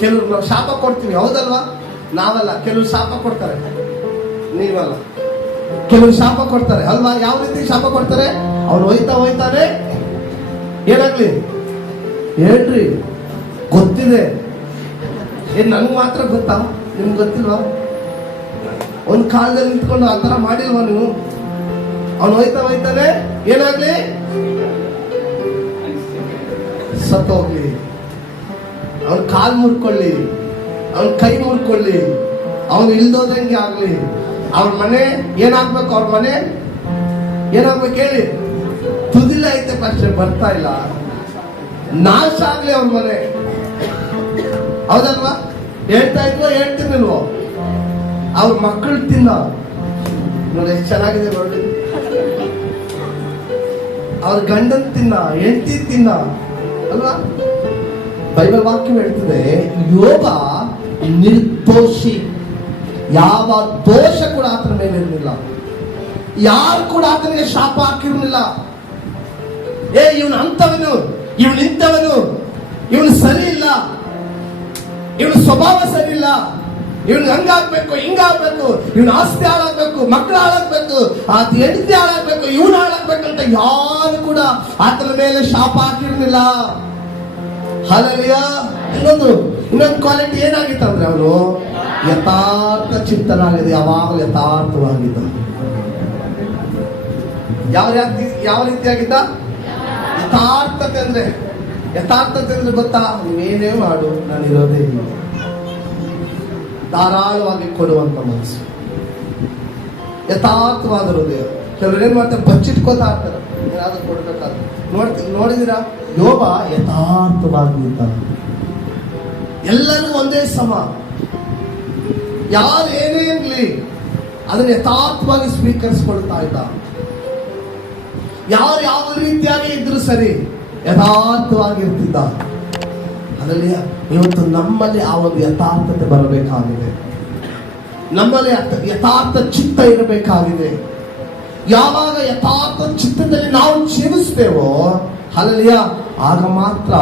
ಕೆಲವ್ರು ನಾವು ಶಾಪ ಕೊಡ್ತೀವಿ, ಹೌದಲ್ವಾ? ನಾವಲ್ಲ, ಕೆಲವ್ರು ಶಾಪ ಕೊಡ್ತಾರೆ, ನೀವಲ್ಲ. ಕೆಲವರು ಶಾಪ ಕೊಡ್ತಾರೆ ಅಲ್ವಾ? ಯಾವ ರೀತಿ ಶಾಪ ಕೊಡ್ತಾರೆ? ಅವ್ನು ಹೋಯ್ತಾನೆ, ಏನಾಗ್ಲಿ ಹೇಳ್ರಿ, ಗೊತ್ತಿದೆ. ಏನ್ ನನ್ಗೆ ಮಾತ್ರ ಗೊತ್ತಾ? ನಿಮ್ಗೆ ಗೊತ್ತಿಲ್ವಾ? ಒಂದ್ ಕಾಲದಲ್ಲಿ ನಿಂತ್ಕೊಂಡು ಆ ತರ ಮಾಡಿಲ್ವಾ ನೀವು? ಅವ್ನು ಹೋಯ್ತಾನೆ, ಏನಾಗ್ಲಿ, ಸತ್ತೋಗ್ಲಿ, ಅವನ್ ಕಾಲ್ ಮುರ್ಕೊಳ್ಳಿ, ಅವನ್ ಕೈ ಮುರ್ಕೊಳ್ಳಿ, ಅವನು ಇಲ್ದೋದಂಗೆ ಆಗ್ಲಿ, ಅವ್ರ ಮನೆ ಏನಾಗ್ಬೇಕು, ಅವ್ರ ಮನೆ ಏನಾಗ್ಬೇಕು ಹೇಳಿ? ತುದಿಲ್ಲ ಐತೆ ಅಷ್ಟೇ, ಬರ್ತಾ ಇಲ್ಲ, ನಾಶ ಆಗ್ಲಿ ಅವ್ರ ಮನೆ, ಹೌದಲ್ವಾ? ಹೇಳ್ತಾ ಇದ್ವೋ ಹೇಳ್ತೀನಿಲ್ವೋ? ಅವ್ರ ಮಕ್ಕಳು ತಿನ್ನ ನೋಡಿ, ಎಷ್ಟು ಚೆನ್ನಾಗಿದೆ ನೋಡಿ. ಅವ್ರ ಗಂಡನ್ ತಿನ್ನ, ಹೆಂಡತಿ ತಿನ್ನ, ಅಲ್ವಾ? ಬೈಬಲ್ ವಾಕ್ಯ ಹೇಳ್ತದೆ, ಯೋಬ ನಿರ್ದೋಷಿ, ಯಾವ ದೋಷ ಕೂಡ ಆತನ ಮೇಲೆ ಇರಲಿಲ್ಲ, ಯಾರು ಕೂಡ ಆತನಿಗೆ ಶಾಪ ಹಾಕಿರ್ಲಿಲ್ಲ. ಇವನು ಅಂತವನು, ಇವನು ಇಂಥವನು, ಇವನು ಸರಿ ಇಲ್ಲ, ಇವನು ಸ್ವಭಾವ ಸರಿ ಇಲ್ಲ, ಇವನು ಹಂಗಾಗ್ಬೇಕು, ಹಿಂಗಾಗ್ಬೇಕು, ಇವನು ಆಸ್ತಿ ಹಾಳಾಗ್ಬೇಕು, ಮಕ್ಕಳು ಹಾಳಾಗ್ಬೇಕು, ಆತ ಹೆಂಡತಿ ಹಾಳಾಗ್ಬೇಕು, ಇವನು ಹಾಳಾಗ್ಬೇಕಂತ ಯಾರು ಕೂಡ ಆತನ ಮೇಲೆ ಶಾಪ ಹಾಕಿರ್ಲಿಲ್ಲ. ಹಲ್ಲೆಲೂಯಾ. ಇನ್ನೊಂದು ಕ್ವಾಲಿಟಿ ಏನಾಗಿತ್ತು ಅಂದ್ರೆ ಅವನು ಯಥಾರ್ಥ ಚಿತ್ತನಾಗಿದೆ, ಯಾವಾಗಲೂ ಯಥಾರ್ಥವಾಗಿದ್ದ. ಯಾವ ರೀತಿಯಾಗಿದ್ದ? ಯಥಾರ್ಥತೆ ಅಂದ್ರೆ ಗೊತ್ತಾ? ನೀವೇನೇ ಮಾಡು, ನಾನು ಇರೋದೇ ಇಲ್ಲ. ಧಾರಾಳವಾಗಿ ಕೊಡುವಂತ ಮನಸ್ಸು, ಯಥಾರ್ಥವಾದ ಹೃದಯ. ಕೆಲವರು ಏನ್ ಮಾಡ್ತಾರೆ, ಬಚ್ಚಿಟ್ಕೋತಾ ಇರ್ತಾರೆ ಏನಾದ್ರು ಕೊಡ್ಬೇಕಾದ್ರೆ. ನೋಡಿದಿರಾ? ಯೋಬ ಯಥಾರ್ಥವಾಗಿ ಇದ್ದ. ಎಲ್ಲರೂ ಒಂದೇ ಸಮ, ಯಾರು ಏನೇ ಇರಲಿ ಅದನ್ನು ಯಥಾರ್ಥವಾಗಿ ಸ್ವೀಕರಿಸಿಕೊಳ್ತಾ ಇದ್ದ. ಯಾರು ಯಾವ ರೀತಿಯಾಗಿ ಇದ್ರು ಸರಿ, ಯಥಾರ್ಥವಾಗಿರ್ತಿದ್ದ. ಅದರಲ್ಲಿ ಇವತ್ತು ನಮ್ಮಲ್ಲಿ ಆ ಒಂದು ಯಥಾರ್ಥತೆ ಬರಬೇಕಾಗಿದೆ, ನಮ್ಮಲ್ಲಿ ಯಥಾರ್ಥ ಚಿತ್ತ ಇರಬೇಕಾಗಿದೆ. ಯಾವಾಗ ಯಥಾರ್ಥ ಚಿತ್ತದಲ್ಲಿ ನಾವು ಜೀವಿಸ್ತೇವೋ ಹಲ್ಲೆಲೂಯ, ಆಗ ಮಾತ್ರ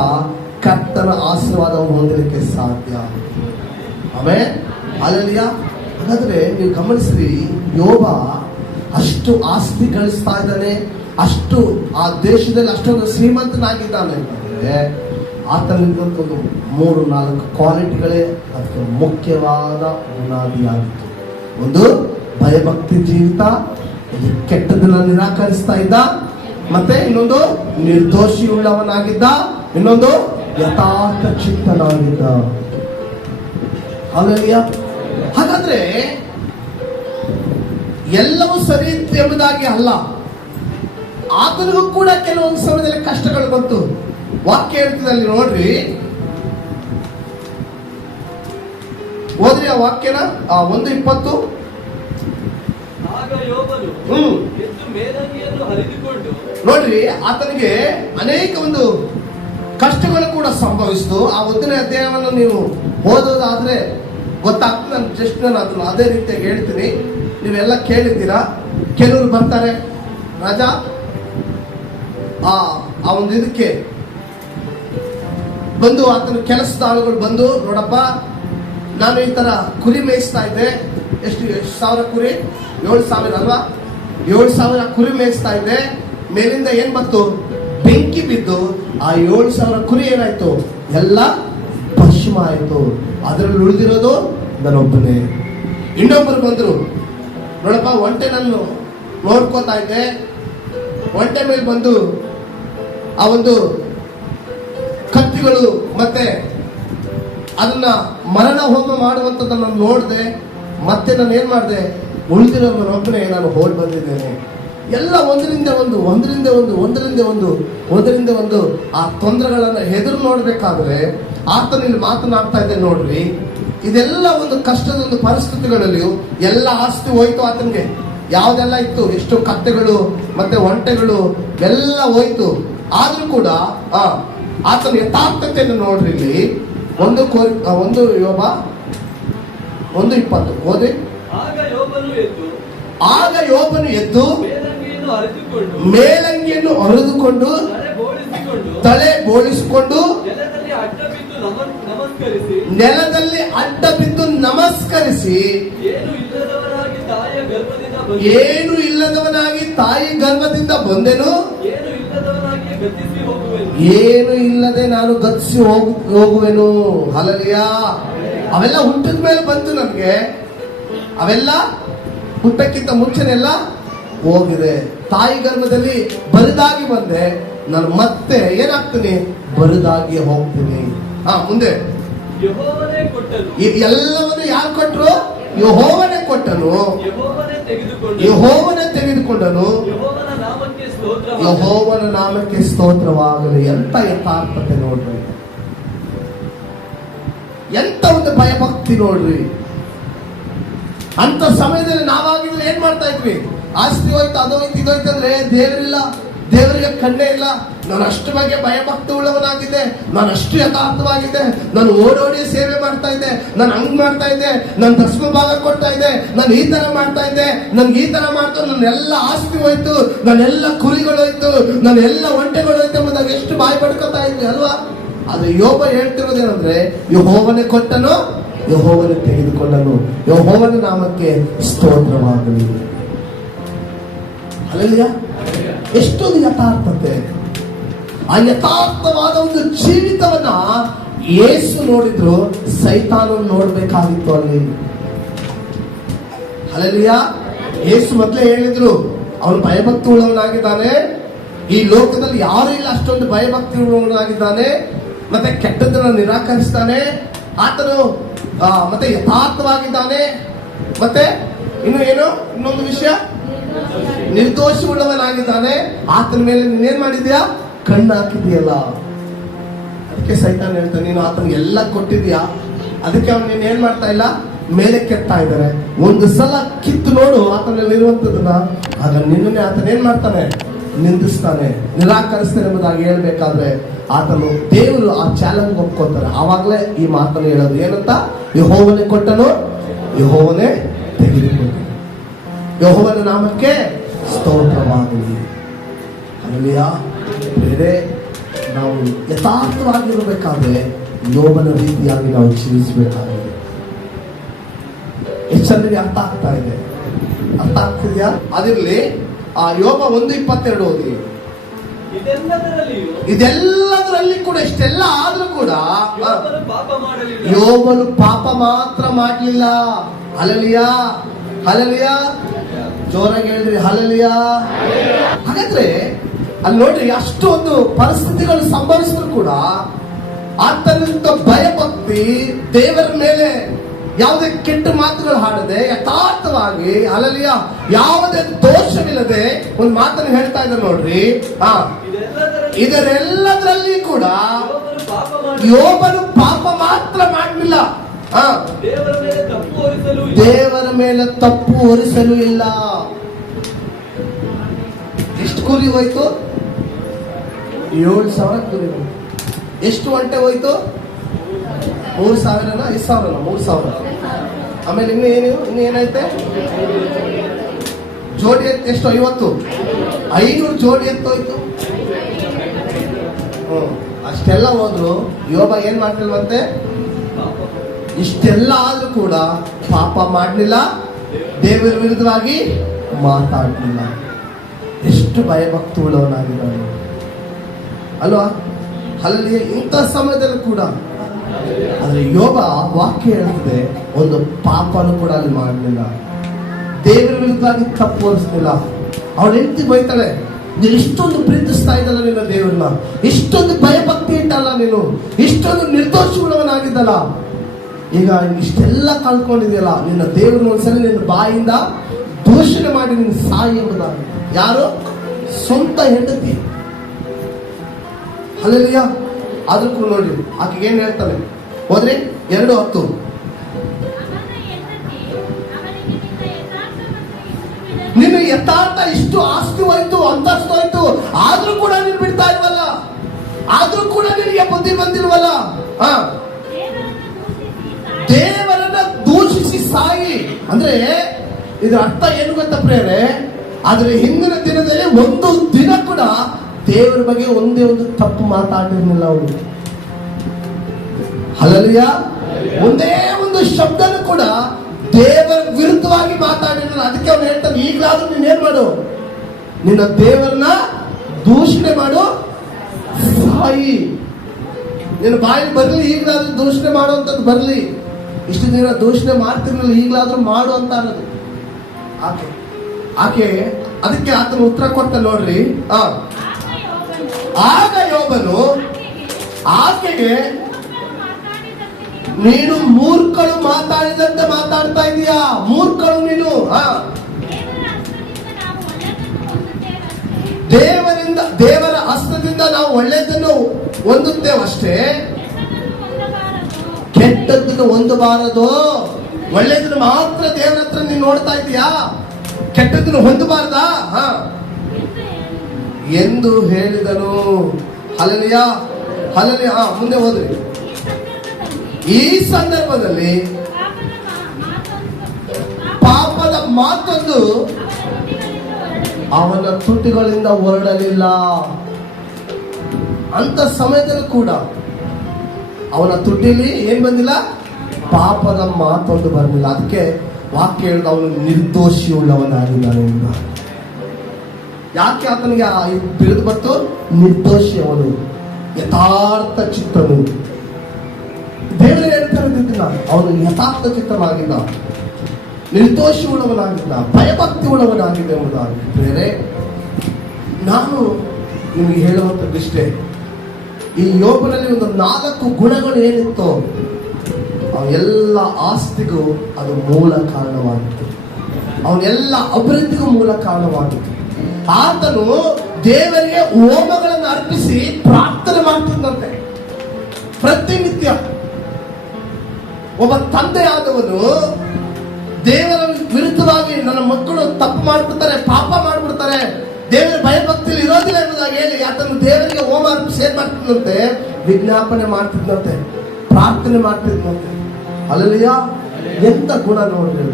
ಕರ್ತನ ಆಶೀರ್ವಾದವನ್ನು ಹೊಂದಲಿಕ್ಕೆ ಸಾಧ್ಯ. Amen, hallelujah. ಹಾಗಾದ್ರೆ ನೀವು ಗಮನಿಸ್ರಿ, ಯೋಬ ಅಷ್ಟು ಆಸ್ತಿ ಗಳಿಸ್ತಾ ಇದ್ದಾನೆ, ಅಷ್ಟು ಆ ದೇಶದಲ್ಲಿ ಅಷ್ಟೊಂದು ಶ್ರೀಮಂತನಾಗಿದ್ದಾನೆ ಅಂತಂದ್ರೆ ಆತನಿಗೊಂದು 3-4 ಕ್ವಾಲಿಟಿಗಳೇ ಅದಕ್ಕೆ ಮುಖ್ಯವಾದ ಬುನಾದಿಯಾಗಿತ್ತು. ಒಂದು ಭಯಭಕ್ತಿ ಜೀವಿತ, ಒಂದು ಕೆಟ್ಟದನ್ನ ನಿರಾಕರಿಸ್ತಾ ಇದ್ದ, ಮತ್ತೆ ಇನ್ನೊಂದು ನಿರ್ದೋಷಿ ಉಳ್ಳವನಾಗಿದ್ದ, ಇನ್ನೊಂದು ಯಥಾರ್ಥ ಚಿತ್ತನಾಗಿದ್ದ. ಹಲ್ಲೆಲೂಯಾ. ಹಾಗಾದ್ರೆ ಎಲ್ಲವೂ ಸರಿ ಎಂಬುದಾಗಿ ಅಲ್ಲ, ಆತನಿಗೂ ಕೂಡ ಕೆಲವೊಂದು ಸಮಯದಲ್ಲಿ ಕಷ್ಟಗಳು ಬಂತು. ವಾಕ್ಯ ಹೇಳ್ತಿದೆ ಅಲ್ಲಿ ನೋಡ್ರಿ, ಓದ್ರಿ ಆ ವಾಕ್ಯನ 1:20. ನೋಡ್ರಿ, ಆತನಿಗೆ ಅನೇಕ ಒಂದು ಕಷ್ಟಗಳು ಕೂಡ ಸಂಭವಿಸಿತು. ಆ 1ನೇ ಅಧ್ಯಾಯವನ್ನು ನೀವು ಓದೋದಾದ್ರೆ ಗೊತ್ತಾಗ್ತದೆ. ನಾನು ಜಸ್ಟ್ ಅದನ್ನು ಅದೇ ರೀತಿಯಾಗಿ ಹೇಳ್ತೀನಿ, ನೀವೆಲ್ಲ ಕೇಳಿದ್ದೀರಾ. ಕೆಲವರು ಬರ್ತಾರೆ, ರಾಜಾ ಆ ಒಂದು ಇದಕ್ಕೆ ಬಂದು ಆತನ ಕೆಲಸದ ಆಳುಗಳು ಬಂದು, ನೋಡಪ್ಪ ನಾನು ಈ ತರ ಕುರಿ ಮೇಯಿಸ್ತಾ ಇದ್ದೆ. ಎಷ್ಟು ಸಾವಿರ ಕುರಿ? 7,000 ಅಲ್ವಾ? 7,000 ಕುರಿ ಮೇಯಿಸ್ತಾ ಇದ್ದೆ. ಮೇಲಿಂದ ಏನ್ ಬಂತು? ಬೆಂಕಿ ಬಿದ್ದು ಆ 7,000 ಕುರಿ ಏನಾಯ್ತು? ಎಲ್ಲ ಭಸ್ಮ ಆಯ್ತು. ಅದರಲ್ಲಿ ಉಳಿದಿರೋದು ನಾನೊಬ್ಬನೇ. ಇನ್ನೊಬ್ಬರು ಬಂದ್ರು, ನೋಡಪ್ಪ ಒಂಟೆ ನಾನು ನೋಡ್ಕೋತಾ ಇದ್ದೆ. ಒಂಟೆ ಮೇಲೆ ಬಂದು ಆ ಒಂದು ಕತ್ತಿಗಳು ಮತ್ತೆ ಅದನ್ನ ಮರಣ ಹೋಮ ಮಾಡುವಂಥದ್ದನ್ನು ನೋಡಿದೆ. ಮತ್ತೆ ನಾನು ಏನ್ ಮಾಡಿದೆ? ಉಳಿದಿರೋನೊಬ್ಬನೇ ನಾನು ಹೋಗಿ ಬಂದಿದ್ದೇನೆ. ಎಲ್ಲ ಒಂದರಿಂದ ಒಂದು ಆ ತೊಂದರೆಗಳನ್ನ ಎದುರು ನೋಡ್ಬೇಕಾದ್ರೆ ಆತನಲ್ಲಿ ಮಾತನಾಡ್ತಾ ಇದ್ದೆ. ನೋಡ್ರಿ, ಇದೆಲ್ಲ ಒಂದು ಕಷ್ಟದ ಒಂದು ಪರಿಸ್ಥಿತಿಗಳಲ್ಲಿಯೂ ಎಲ್ಲ ಆಸ್ತಿ ಹೋಯ್ತು ಆತನಿಗೆ. ಯಾವ್ದೆಲ್ಲ ಇತ್ತು, ಎಷ್ಟು ಕತ್ತೆಗಳು ಮತ್ತೆ ಒಂಟೆಗಳು ಎಲ್ಲ ಹೋಯ್ತು. ಆದ್ರೂ ಕೂಡ ಆತನ ಯಥಾರ್ಥತೆಯನ್ನು ನೋಡ್ರಿ. ಇಲ್ಲಿ 1 ಯೋಬ 1:20 ಓದಿ. ಆಗ ಯೋಬನು ಎದ್ದು ಮೇಲಂಗಿಯನ್ನು ಹರಿದುಕೊಂಡು ತಲೆ ಬೋಳಿಸಿಕೊಂಡು ನೆಲದಲ್ಲಿ ಅಡ್ಡ ಬಿದ್ದು ನಮಸ್ಕರಿಸಿ, ಏನು ಇಲ್ಲದವನಾಗಿ ತಾಯಿ ಗರ್ಭದಿಂದ ಬಂದೆನು, ಏನು ಇಲ್ಲದೆ ನಾನು ಗತಿಸಿ ಹೋಗುವೆನು. ಹಲ್ಲೆಲೂಯಾ. ಅವೆಲ್ಲ ಹುಟ್ಟಿದ ಮೇಲೆ ಬಂತು ನಮ್ಗೆ, ಅವೆಲ್ಲ ಹುಟ್ಟಕ್ಕಿಂತ ಮುಂಚೆನೆಲ್ಲ ಹೋಗಿದೆ. ತಾಯಿ ಗರ್ಭದಲ್ಲಿ ಬರಿದಾಗಿ ಬಂದೆ, ನಾನು ಮತ್ತೆ ಏನಾಗ್ತೀನಿ? ಬರಿದಾಗಿ ಹೋಗ್ತೀನಿ. ಮುಂದೆ ಎಲ್ಲವನ್ನು ಯಾರು ಕೊಟ್ಟರು? ಯೆಹೋವನೇ ಕೊಟ್ಟನು, ಯೆಹೋವನೇ ತೆಗೆದುಕೊಂಡನು. ಯೆಹೋವನ ನಾಮಕ್ಕೆ ಸ್ತೋತ್ರವಾಗಲಿ. ಎಂತ ಯಥಾರ್ಥತೆ ನೋಡ್ರಿ, ಎಂತ ಒಂದು ಭಯಭಕ್ತಿ ನೋಡ್ರಿ. ಅಂತ ಸಮಯದಲ್ಲಿ ನಾವಾಗಿದ್ರೆ ಏನ್ ಮಾಡ್ತಾ ಇದ್ವಿ? ಆಸ್ತಿ ಹೋಯ್ತು, ಅದೋಯ್ತು, ಇದೋಯ್ತು ಅಂದ್ರೆ ದೇವರಿಲ್ಲ, ದೇವರಿಗೆ ಕಣ್ಣೇ ಇಲ್ಲ. ನಾನು ಅಷ್ಟು ಬಗ್ಗೆ ಭಯಭಕ್ತಿ ಉಳ್ಳವನಾಗಿದ್ದೆ, ನಾನು ಅಷ್ಟು ಯಥಾರ್ಥವಾಗಿದ್ದೆ, ನಾನು ಓಡೋಡಿ ಸೇವೆ ಮಾಡ್ತಾ ಇದ್ದೆ, ನಾನು ಹಂಗ್ ಮಾಡ್ತಾ ಇದ್ದೆ, ನಾನು ದಶಮ ಭಾಗ ಕೊಡ್ತಾ ಇದ್ದೆ, ನಾನು ಈ ತರ ಮಾಡ್ತಾ ಇದ್ದೆ, ನನ್ಗೆ ಈ ತರ ಮಾಡ್ತು, ನನ್ನೆಲ್ಲ ಆಸ್ತಿ ಹೋಯ್ತು, ನನ್ನೆಲ್ಲ ಕುರಿಗಳು ಹೋಯ್ತು, ನನ್ನೆಲ್ಲ ಒಂಟೆಗಳು ಹೋಯ್ತು ಎಂಬುದಾಗಿ ಎಷ್ಟು ಬಾಯಿ ಪಡ್ಕೊತಾ ಇದ್ವಿ ಅಲ್ವಾ? ಅದು ಯೋಬ ಹೇಳ್ತಿರೋದೇನಂದ್ರೆ, ಯೆಹೋವನೇ ಕೊಟ್ಟನು, ಯೆಹೋವನೇ ತೆಗೆದುಕೊಂಡನು, ಯೆಹೋವನ ನಾಮಕ್ಕೆ ಸ್ತೋತ್ರವಾಗಲಿ. ಹಲ್ಲೆಲೂಯಾ. ಎಷ್ಟೊಂದು ಯಥಾರ್ಥತೆ. ಆ ಯಥಾರ್ಥವಾದ ಒಂದು ಜೀವಿತವನ್ನ ಯೇಸು ನೋಡಿದ್ರು, ಸೈತಾನ ನೋಡ್ಬೇಕಾಗಿತ್ತು ಅಲ್ಲಿ. ಹಲ್ಲೆಲೂಯ. ಯೇಸು ಮೊದಲೇ ಹೇಳಿದ್ರು, ಅವನು ಭಯಭಕ್ತಿ ಉಳ್ಳವನಾಗಿದ್ದಾನೆ, ಈ ಲೋಕದಲ್ಲಿ ಯಾರು ಇಲ್ಲ ಅಷ್ಟೊಂದು ಭಯಭಕ್ತಿ ಉಳ್ಳವನಾಗಿದ್ದಾನೆ, ಮತ್ತೆ ಕೆಟ್ಟದನ್ನ ನಿರಾಕರಿಸ್ತಾನೆ, ಆತನು ಮತ್ತೆ ಯಥಾರ್ಥವಾಗಿದ್ದಾನೆ, ಮತ್ತೆ ಇನ್ನೊಂದು ವಿಷಯ, ನಿರ್ದೋಷಿ ಉಳ್ಳವನಾಗಿದ್ದಾನೆ. ಆತನ ಮೇಲೆ ನೀನೇನ್ ಮಾಡಿದ್ಯಾ? ಕಣ್ಣು ಹಾಕಿದ್ಯಲ್ಲ. ಅದಕ್ಕೆ ಸೈತಾನ ಹೇಳ್ತಾನೆ, ನೀನು ಆತನಿಗೆ ಎಲ್ಲ ಕೊಟ್ಟಿದ್ಯಾ, ಅದಕ್ಕೆ ಅವನು ನೀನ್ ಏನ್ ಮಾಡ್ತಾ ಇಲ್ಲ, ಮೇಲೆ ಕೆತ್ತಾ ಇದ್ದಾರೆ. ಒಂದು ಸಲ ಕಿತ್ತು ನೋಡು ಆತನಲ್ಲಿ ಇರುವಂತದನ್ನ, ಆಗ ನಿನ್ನನ್ನೇ ಆತನ ಏನ್ ಮಾಡ್ತಾನೆ? ನಿಂದಿಸ್ತಾನೆ, ನಿರಾಕರಿಸ್ತಾನೆ ಎಂಬುದಾಗಿ ಹೇಳ್ಬೇಕಾದ್ರೆ ಆತನು, ದೇವರು ಆ ಚಾಲೆಂಜ್ ಒಪ್ಕೋತಾರೆ. ಆವಾಗಲೇ ಈ ಮಾತನ್ನು ಹೇಳೋದು ಏನಂತ, ಯೆಹೋವನೇ ಕೊಟ್ಟನು, ಯೆಹೋವನೇ ತೆಗೆದುಕೊಂಡು. ಯೆಹೋವನ ನಾಮಕ್ಕೆ ಸ್ತೋತ್ರವಾಗಲಿ. ಹಲ್ಲೆಲೂಯ. ಬೇರೆ ನಾವು ಯಥಾರ್ಥವಾಗಿರಬೇಕಾದ್ರೆ ಯೋಬನ ರೀತಿಯಾಗಿ ನಾವು ಜೀವಿಸಬೇಕಾಗಿದೆ. ಎಷ್ಟು ಜನರಿಗೆ ಅರ್ಥ ಆಗ್ತಾ ಇದೆ? ಅರ್ಥ ಆಗ್ತಿದ್ಯಾ? ಅದಿರಲಿ. ಆ ಯೋಬ 1:22 ಓದಿ. ಇದೆಲ್ಲದರಲ್ಲಿ ಕೂಡ ಇಷ್ಟೆಲ್ಲ ಆದ್ರೂ ಕೂಡ ಯೋಬನು ಪಾಪ ಮಾತ್ರ ಮಾಡಲಿಲ್ಲ. Hallelujah, hallelujah. ಜೋರಾಗಿ ಹೇಳ್ರಿ ಹಲ್ಲೆಲೂಯ. ಹಾಗಾದ್ರೆ ಅಲ್ಲಿ ನೋಡ್ರಿ, ಅಷ್ಟೊಂದು ಪರಿಸ್ಥಿತಿಗಳು ಸಂಭವಿಸಿದ್ರು ಕೂಡ ಆತನಿಂದ ಭಯಭಕ್ತಿ, ದೇವರ ಮೇಲೆ ಯಾವುದೇ ಕೆಟ್ಟ ಮಾತುಗಳು ಹಾಡದೆ ಯಥಾರ್ಥವಾಗಿ, ಹಲ್ಲೆಲೂಯ, ಯಾವುದೇ ದೋಷವಿಲ್ಲದೆ ಒಂದು ಮಾತನ್ನು ಹೇಳ್ತಾ ಇದ್ದಾರೆ ನೋಡ್ರಿ. ಇದರೆಲ್ಲದರಲ್ಲಿ ಕೂಡ ಯೋಬನು ಪಾಪ ಮಾತ್ರ ಮಾಡಲಿಲ್ಲ. ದೇವರ ಮೇಲೆ ತಪ್ಪು ಹೊರಿಸಲು ಇಲ್ಲ. ಎಷ್ಟು ಕುರಿ ಹೋಯ್ತು? 7,000 ಕುರಿ. ಎಷ್ಟು ಒಂಟೆ ಹೋಯ್ತು? 3,000 5,000 3,000. ಆಮೇಲೆ ಇನ್ನೇನೈತೆ? ಜೋಡಿ ಎತ್ತು ಎಷ್ಟು? 50. 500 ಜೋಡಿ ಎತ್ತೋಯ್ತು. ಅಷ್ಟೆಲ್ಲ ಹೋದ್ರು ಯೋಬ ಏನ್ ಮಾಡ್ತಿಲ್ವಂತೆ? ಇಷ್ಟೆಲ್ಲ ಆದ್ರೂ ಕೂಡ ಪಾಪ ಮಾಡಲಿಲ್ಲ, ದೇವರ ವಿರುದ್ಧವಾಗಿ ಮಾತಾಡಲಿಲ್ಲ. ಎಷ್ಟು ಭಯಭಕ್ತಿ ಉಳ್ಳವನಾಗಿದ್ದಾನೆ ಅಲ್ವಾ? ಅಲ್ಲಿ ಇಂಥ ಸಮಯದಲ್ಲಿ ಕೂಡ ಆದ್ರೆ ಯೋಬ ವಾಕ್ಯ ಹೇಳ್ತದೆ, ಒಂದು ಪಾಪನು ಕೂಡ ಅಲ್ಲಿ ಮಾಡಲಿಲ್ಲ, ದೇವರ ವಿರುದ್ಧವಾಗಿ ತಪ್ಪು ಹೊರಿಸಲಿಲ್ಲ. ಅವಳು ಹೆಂಡತಿ ಬೈತಾಳೆ, ನೀನು ಇಷ್ಟೊಂದು ಪ್ರೀತಿಸ್ತಾ ಇದ್ದಲ್ಲ ನಿನ್ನ ದೇವರನ್ನ, ಇಷ್ಟೊಂದು ಭಯಭಕ್ತಿ ಇಟ್ಟಲ್ಲ ನೀನು, ಇಷ್ಟೊಂದು ನಿರ್ದೋಷಿ ಉಳ್ಳವನಾಗಿದ್ದಲ್ಲ, ಈಗ ಇಷ್ಟೆಲ್ಲ ಕಳ್ಕೊಂಡಿದೆಯಲ್ಲ, ನಿನ್ನ ದೇವರನ್ನ ಒಂದ್ಸಲ ನಿನ್ನ ಬಾಯಿಂದ ದೂಷಣೆ ಮಾಡಿ ನಿನ್ನ ಸಾಯಿ ಎಂಬುದಾಗಿ. ಯಾರು? ಸ್ವಂತ ಹೆಂಡತಿ. ಹಲ್ಲೆಲೂಯ. ಆದ್ರೂ ಕೂಡ ನೋಡಿ ಆಕೆಗೆ ಏನ್ ಹೇಳ್ತಾನೆ ಹೋದ್ರೆ 2:10. ನಿನ್ನ ಯಥಾರ್ಥ ಇಷ್ಟು ಆಸ್ತಿ ಹೋಯ್ತು, ಅಂತಸ್ತು ಹೋಯ್ತು, ಆದ್ರೂ ಕೂಡ ನೀನು ಬಿಡ್ತಾ ಇಲ್ವಲ್ಲ, ಆದ್ರೂ ಕೂಡ ನಿನಗೆ ಬುದ್ಧಿ ಬಂದಿಲ್ವಲ್ಲ. ದೇವರನ್ನ ದೂಷಿಸಿ ಸಾಯಿ ಅಂದ್ರೆ ಇದರ ಅರ್ಥ ಏನು ಗೊತ್ತಾ ಪ್ರೇರೆ? ಆದ್ರೆ ಹಿಂದಿನ ದಿನದಲ್ಲಿ ಒಂದು ದಿನ ಕೂಡ ದೇವರ ಬಗ್ಗೆ ಒಂದೇ ಒಂದು ತಪ್ಪು ಮಾತಾಡಿರ್ಲಿಲ್ಲ ಅವರು. ಹಲ್ಲೆಲೂಯ. ಒಂದೇ ಒಂದು ಶಬ್ದನೂ ಕೂಡ ದೇವರ ವಿರುದ್ಧವಾಗಿ ಮಾತಾಡಿರಲಿಲ್ಲ. ಅದಕ್ಕೆ ಅವ್ನು ಹೇಳ್ತಾನೆ, ಈಗಲಾದ್ರೂ ನೀನ್ ಏನ್ ಮಾಡು, ನಿನ್ನ ದೇವರನ್ನ ದೂಷಣೆ ಮಾಡು, ಸಾಯಿ. ನಿನ್ನ ಬಾಯಿ ಬರ್ಲಿ, ಈಗಲಾದ್ರೂ ದೂಷಣೆ ಮಾಡುವಂಥದ್ದು ಬರ್ಲಿ. ಇಷ್ಟು ದಿನ ದೂಷಣೆ ಮಾಡ್ತಿರ್ಲಿಲ್ಲ, ಈಗಲಾದ್ರೂ ಮಾಡು ಅಂತ ಅನ್ನೋದು ಆಕೆ. ಅದಕ್ಕೆ ಆತನ ಉತ್ತರ ಕೊಟ್ಟ ನೋಡ್ರಿ. ಆಗ ಯೋಬನು ಆಕೆಗೆ, ನೀನು ಮೂರ್ಖಳು ಮಾತಾಡಿದಂತೆ ಮಾತಾಡ್ತಾ ಇದೀಯಾ, ಮೂರ್ಖಳು ನೀನು. ದೇವರ ಹಸ್ತದಿಂದ ನಾವು ಒಳ್ಳೆಯದನ್ನು ಹೊಂದುತ್ತೇವಷ್ಟೇ, ಕೆಟ್ಟದ್ದನ್ನು ಹೊಂದಬಾರದು. ಒಳ್ಳೆಯದನ್ನು ಮಾತ್ರ ದೇವರ ಹತ್ರ ನೀನು ನೋಡ್ತಾ ಇದೀಯಾ, ಕೆಟ್ಟದ್ದನ್ನು ಹೊಂದಬಾರದಾ ಎಂದು ಹೇಳಿದನು. Hallelujah, hallelujah. ಮುಂದೆ ಹೋದ್ರಿ. ಈ ಸಂದರ್ಭದಲ್ಲಿ ಪಾಪದ ಮಾತೊಂದು ಅವನ ತುಟಿಗಳಿಂದ ಹೊರಡಲಿಲ್ಲ. ಅಂತ ಸಮಯದಲ್ಲಿ ಕೂಡ ಅವನ ತುಟಿಲಿ ಏನ್ ಬಂದಿಲ್ಲ? ಪಾಪದ ಮಾತೊಂದು ಬರಲಿಲ್ಲ. ಅದಕ್ಕೆ ವಾಕ್ಯ ಹೇಳಿದ, ಅವನು ನಿರ್ದೋಷಿ ಉಳ್ಳವನಾಗಿದ್ದಾನೆ. ಯಾಕೆ ಆತನಿಗೆ ತಿಳಿದು ಬಂತು? ನಿರ್ದೋಷಿ ಅವನು, ಯಥಾರ್ಥ ಚಿತ್ತನು. ದೇವರು ಹೇಳ್ತಾರೆ ಅವನು ಯಥಾರ್ಥ ಚಿತ್ತನಾಗಿದ್ದ, ನಿರ್ದೋಷಿ ಉಳ್ಳವನಾಗಿದ್ದ, ಭಯಭಕ್ತಿ ಉಳ್ಳವನಾಗಿದ್ದ ಎಂಬುದಾಗಿ. ಬೇರೆ ನಾನು ನಿಮಗೆ ಹೇಳುವಂಥದ್ದಿಷ್ಟೇ, ಈ ಯೋಬನಲ್ಲಿ ಒಂದು 4 ಗುಣಗಳು ಏನಿತ್ತೋ ಅವನೆಲ್ಲ ಆಸ್ತಿಗೂ ಅದು ಮೂಲ ಕಾರಣವಾಗಿತ್ತು, ಅವನೆಲ್ಲ ಅಭಿವೃದ್ಧಿಗೂ ಮೂಲ ಕಾರಣವಾಗಿತ್ತು. ಆತನು ದೇವರಿಗೆ ಹೋಮಗಳನ್ನು ಅರ್ಪಿಸಿ ಪ್ರಾರ್ಥನೆ ಮಾಡ್ತಿದ್ದಂತೆ ಪ್ರತಿನಿತ್ಯ. ಒಬ್ಬ ತಂದೆಯಾದವನು ದೇವರ ವಿರುದ್ಧವಾಗಿ ನನ್ನ ಮಕ್ಕಳು ತಪ್ಪು ಮಾಡ್ಬಿಡ್ತಾರೆ, ಪಾಪ ಮಾಡ್ಬಿಡ್ತಾರೆ, ದೇವರ ಭಯಭಕ್ತಿಯಲ್ಲಿ ಇರೋದಿಲ್ಲ ಎಂಬುದಾಗಿ ಹೇಳಿ ಆತನು ದೇವರಿಗೆ ಹೋಮ ಅರ್ಪಿಸಿ ಏನ್ ಮಾಡ್ತಿದ್ದಂತೆ? ವಿಜ್ಞಾಪನೆ ಮಾಡ್ತಿದ್ದಂತೆ, ಪ್ರಾರ್ಥನೆ ಮಾಡ್ತಿದ್ದಂತೆ. ಅಲ್ಲಲ್ಲಿಯ ಎಂತ ಗುಣ ನೋಡ್ರಿ.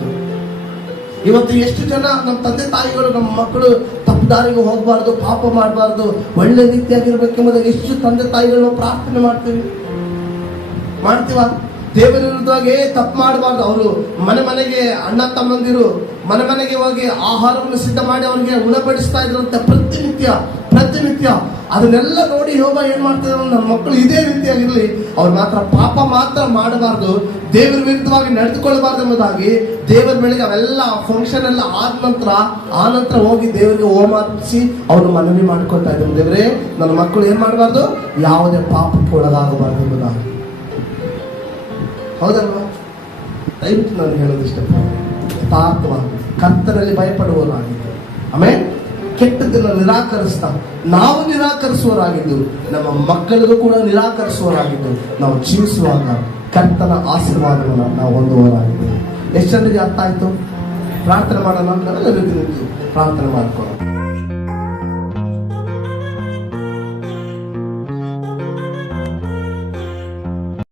ಇವತ್ತು ಎಷ್ಟು ಜನ ನಮ್ಮ ತಂದೆ ತಾಯಿಗಳು ನಮ್ಮ ಮಕ್ಕಳು ತಪ್ಪು ದಾರಿಗೆ ಹೋಗಬಾರ್ದು, ಪಾಪ ಮಾಡಬಾರ್ದು, ಒಳ್ಳೆ ರೀತಿಯಾಗಿರ್ಬೇಕೆಂಬುದಾಗಿ ಎಷ್ಟು ತಂದೆ ತಾಯಿಗಳು ಪ್ರಾರ್ಥನೆ ಮಾಡ್ತೀವ. ದೇವರ ವಿರುದ್ಧವಾಗಿ ತಪ್ಪು ಮಾಡಬಾರ್ದು. ಅವರು ಮನೆಗೆ ಅಣ್ಣ ತಮ್ಮಂದಿರು ಮನೆಗೆ ಹೋಗಿ ಆಹಾರವನ್ನು ಸಿದ್ಧ ಮಾಡಿ ಅವನಿಗೆ ಉಣಬಡಿಸ್ತಾ ಇದ್ರಂತೆ ಪ್ರತಿನಿತ್ಯ. ಅದನ್ನೆಲ್ಲ ನೋಡಿ ಯೋಬ ಏನ್ ಮಾಡ್ತಿದ್ರು? ನನ್ನ ಮಕ್ಕಳು ಇದೇ ರೀತಿಯಾಗಿರ್ಲಿ, ಅವ್ರು ಮಾತ್ರ ಪಾಪ ಮಾತ್ರ ಮಾಡಬಾರ್ದು, ದೇವರ ವಿರುದ್ಧವಾಗಿ ನಡೆದುಕೊಳ್ಳಬಾರ್ದು ಎಂಬುದಾಗಿ ದೇವರ ಬೆಳಿಗ್ಗೆ ಅವೆಲ್ಲ ಫಂಕ್ಷನ್ ಎಲ್ಲ ಆ ನಂತರ ಹೋಗಿ ದೇವರಿಗೆ ಹೋಮ ಅರ್ಪಿಸಿ ಅವನು ಮನವಿ ಮಾಡ್ಕೊಳ್ತಾ ಇದ್ರು, ದೇವರೇ ನನ್ನ ಮಕ್ಕಳು ಏನ್ ಮಾಡಬಾರ್ದು, ಯಾವುದೇ ಪಾಪಕ್ಕೆ ಒಳಗಾಗಬಾರ್ದು ಎಂಬುದಾಗಿ. ಹೌದಲ್ವಾ? ದಯವಿಟ್ಟು ನಾನು ಹೇಳೋದು ಇಷ್ಟಪಡ್ತೀನಿ, ಯಥಾರ್ಥವಾಗಿ ಕರ್ತನಲ್ಲಿ ಭಯಪಡುವವರಾಗಿದ್ದು, ಆಮೇಲೆ ಕೆಟ್ಟದನ್ನು ನಿರಾಕರಿಸ್ತಾ ನಾವು ನಿರಾಕರಿಸುವವರಾಗಿದ್ದು, ನಮ್ಮ ಮಕ್ಕಳಿಗೂ ಕೂಡ ನಿರಾಕರಿಸುವವರಾಗಿದ್ದು ನಾವು ಜೀವಿಸುವಾಗ ಕರ್ತನ ಆಶೀರ್ವಾದವನ್ನು ನಾವು ಹೊಂದುವವರಾಗಿದ್ದೇವೆ. ಎಷ್ಟು ಜನರಿಗೆ ಅರ್ಥ ಆಯ್ತು? ಪ್ರಾರ್ಥನೆ ಮಾಡೋಣ, ಪ್ರಾರ್ಥನೆ ಮಾಡ್ಕೊಳ್ಳೋಣ.